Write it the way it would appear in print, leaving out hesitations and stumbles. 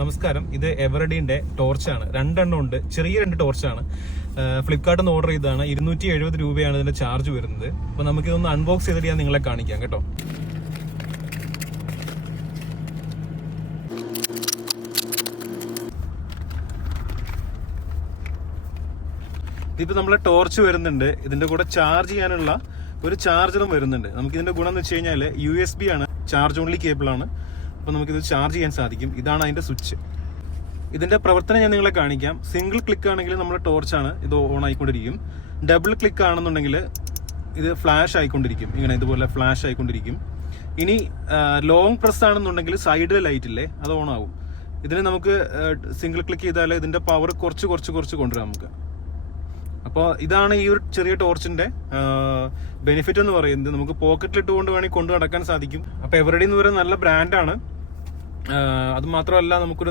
നമസ്കാരം, ഇത് എവറഡിന്റെ ടോർച്ചാണ്. രണ്ടെണ്ണം ഉണ്ട്, ചെറിയ 2 ടോർച്ചാണ്. ഫ്ലിപ്കാർട്ടിൽ നിന്ന് ഓർഡർ ചെയ്തതാണ്. 270 രൂപയാണ് ഇതിന്റെ ചാർജ് വരുന്നത്. അപ്പൊ നമുക്കിതൊന്ന് അൺബോക്സ് ചെയ്തിട്ട് ഞാൻ നിങ്ങളെ കാണിക്കാം കേട്ടോ. ഇതിപ്പോ നമ്മളെ ടോർച്ച് വരുന്നുണ്ട്. ഇതിന്റെ കൂടെ ചാർജ് ചെയ്യാനുള്ള ഒരു ചാർജറും വരുന്നുണ്ട്. നമുക്ക് ഇതിന്റെ ഗുണം എന്ന് വെച്ച് കഴിഞ്ഞാൽ USB ആണ്, ചാർജ് ഓൺലി കേബിൾ ആണ്. അപ്പൊ നമുക്കിത് ചാർജ് ചെയ്യാൻ സാധിക്കും. ഇതാണ് അതിന്റെ സ്വിച്ച്. ഇതിന്റെ പ്രവർത്തനം ഞാൻ നിങ്ങളെ കാണിക്കാം. സിംഗിൾ ക്ലിക്ക് ആണെങ്കിൽ നമ്മുടെ ടോർച്ചാണ് ഇത് ഓൺ ആയിക്കൊണ്ടിരിക്കും. ഡബിൾ ക്ലിക്ക് ആണെന്നുണ്ടെങ്കിൽ ഇത് ഫ്ലാഷ് ആയിക്കൊണ്ടിരിക്കും. ഇങ്ങനെ ഇതുപോലെ ഫ്ലാഷ് ആയിക്കൊണ്ടിരിക്കും. ഇനി ലോങ് പ്രസ് ആണെന്നുണ്ടെങ്കിൽ സൈഡിലെ ലൈറ്റ് ഇല്ലേ, അത് ഓൺ ആവും. ഇതിന് നമുക്ക് സിംഗിൾ ക്ലിക്ക് ചെയ്താൽ ഇതിന്റെ പവർ കുറച്ച് കൊണ്ടുവരാം നമുക്ക്. അപ്പോൾ ഇതാണ് ഈ ഒരു ചെറിയ ടോർച്ചിന്റെ ബെനിഫിറ്റ് എന്ന് പറയുന്നത്. നമുക്ക് പോക്കറ്റിൽ ഇട്ടുകൊണ്ട് വേണമെങ്കിൽ കൊണ്ടു നടക്കാൻ സാധിക്കും. അപ്പോൾ എവറഡി എന്ന് പറയുന്നത് നല്ല ബ്രാൻഡാണ്. അത് മാത്രമല്ല നമുക്കൊരു